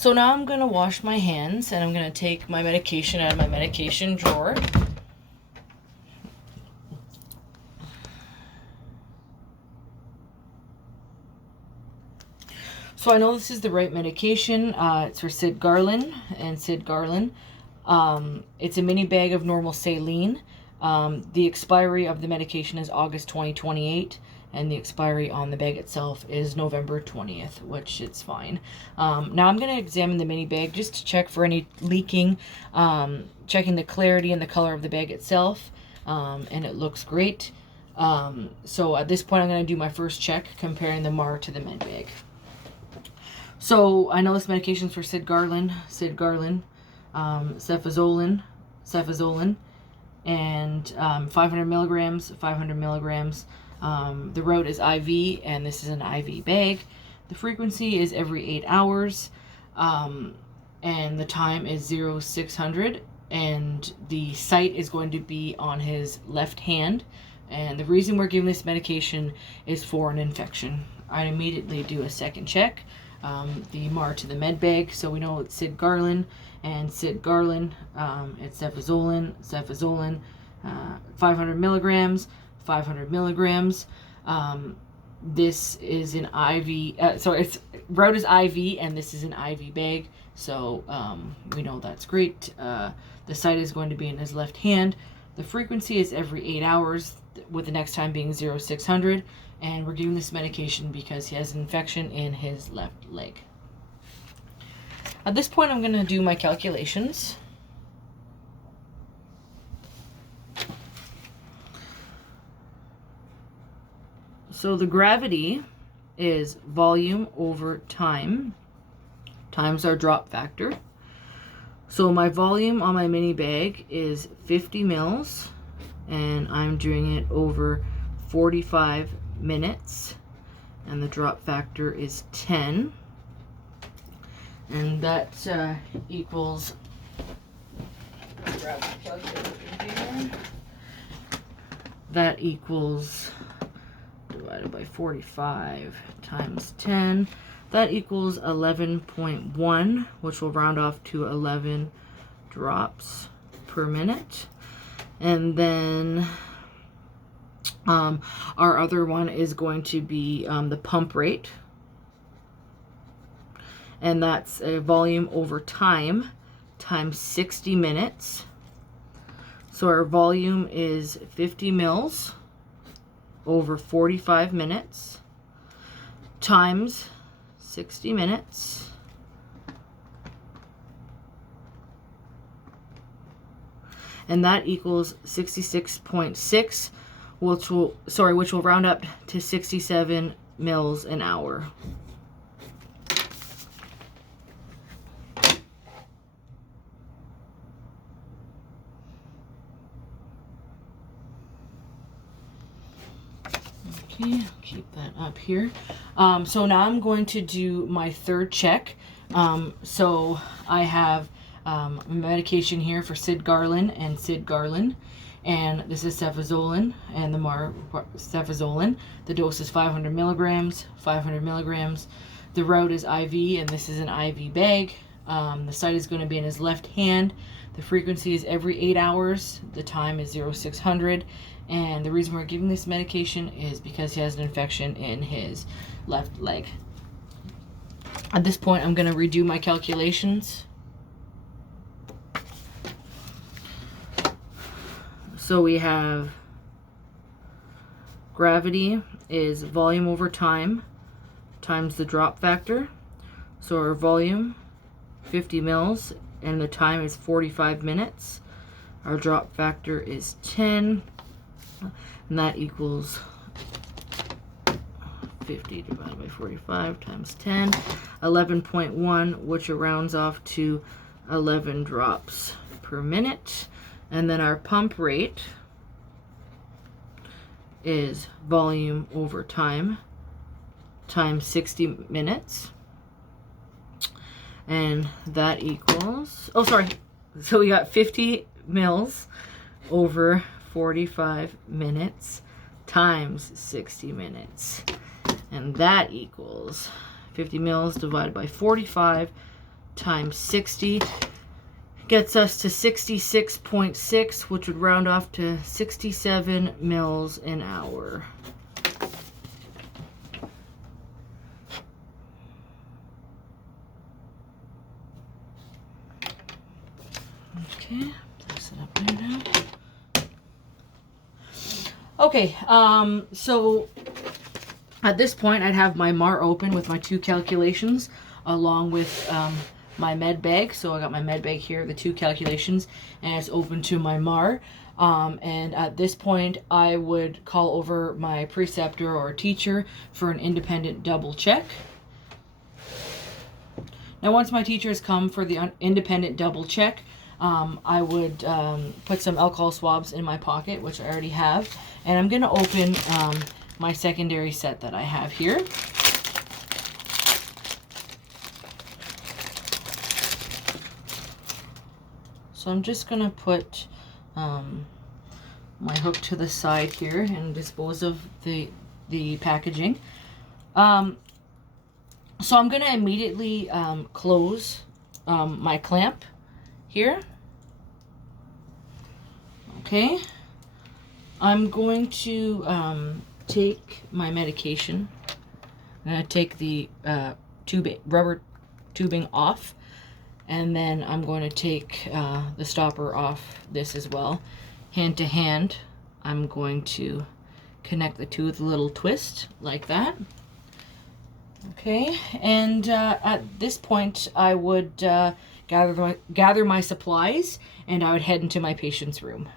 So now I'm going to wash my hands and I'm going to take my medication out of my medication drawer. So I know this is the right medication. It's for Sid Garland and Sid Garland. It's a mini bag of normal saline. The expiry of the medication is August 2028. And the expiry on the bag itself is November 20th, which it's fine. Now I'm going to examine the mini bag just to check for any leaking, checking the clarity and the color of the bag itself, and it looks great. So at this point I'm going to do my first check comparing the MAR to the med bag. So I know this medication is for Sid Garland, cefazolin, and 500 milligrams, 500 milligrams. The route is IV, and this is an IV bag. The frequency is every 8 hours, and the time is 0600, and the site is going to be on his left hand. And the reason we're giving this medication is for an infection. I'd immediately do a second check, the MAR to the med bag, so we know it's Sid Garland, and Sid Garland, it's cefazolin, 500 milligrams, 500 milligrams. This is an IV, so it's route is IV, and this is an IV bag, so we know that's great. The site is going to be in his left hand. The frequency is every 8 hours, with the next time being 0600, and we're giving this medication because he has an infection in his left leg. At this point, I'm going to do my calculations. So the gravity is volume over time times our drop factor. So my volume on my mini bag is 50 mils, and I'm doing it over 45 minutes, and the drop factor is 10, and that equals, grab my calculator here. That equals, divided by 45 times 10, that equals 11.1, which will round off to 11 drops per minute. And then our other one is going to be the pump rate, and that's a volume over time times 60 minutes. So our volume is 50 mils over 45 minutes times 60 minutes, and that equals 66.6, which will round up to 67 mils an hour. Okay, keep that up here. So now I'm going to do my third check. So I have medication here for Sid Garland and Sid Garland, and this is cefazolin, and the MAR cefazolin. The dose is 500 milligrams, 500 milligrams. The route is IV, and this is an IV bag. The site is going to be in his left hand. The frequency is every 8 hours. The time is 0600. And the reason we're giving this medication is because he has an infection in his left leg. At this point, I'm going to redo my calculations. So we have gravity is volume over time times the drop factor. So our volume, 50 mils, and the time is 45 minutes. Our drop factor is 10. And that equals 50 divided by 45 times 10, 11.1, which rounds off to 11 drops per minute. And then our pump rate is volume over time times 60 minutes. And that equals, so we got 50 mils over 45 minutes times 60 minutes, and that equals 50 mils divided by 45 times 60 gets us to 66.6, which would round off to 67 mils an hour. Okay, place it up there now. Okay, so at this point I'd have my MAR open with my 2 calculations along with my med bag. So I got my med bag here, the 2 calculations, and it's open to my MAR. And at this point I would call over my preceptor or teacher for an independent double check. Now once my teacher has come for the independent double check, I would put some alcohol swabs in my pocket, which I already have, and I'm going to open my secondary set that I have here. So I'm just going to put my hook to the side here and dispose of the packaging. So I'm going to immediately close my clamp here. Okay, I'm going to take my medication. I'm going to take the rubber tubing off, and then I'm going to take the stopper off this as well. Hand to hand, I'm going to connect the two with a little twist like that. Okay, and at this point I would gather my supplies, and I would head into my patient's room.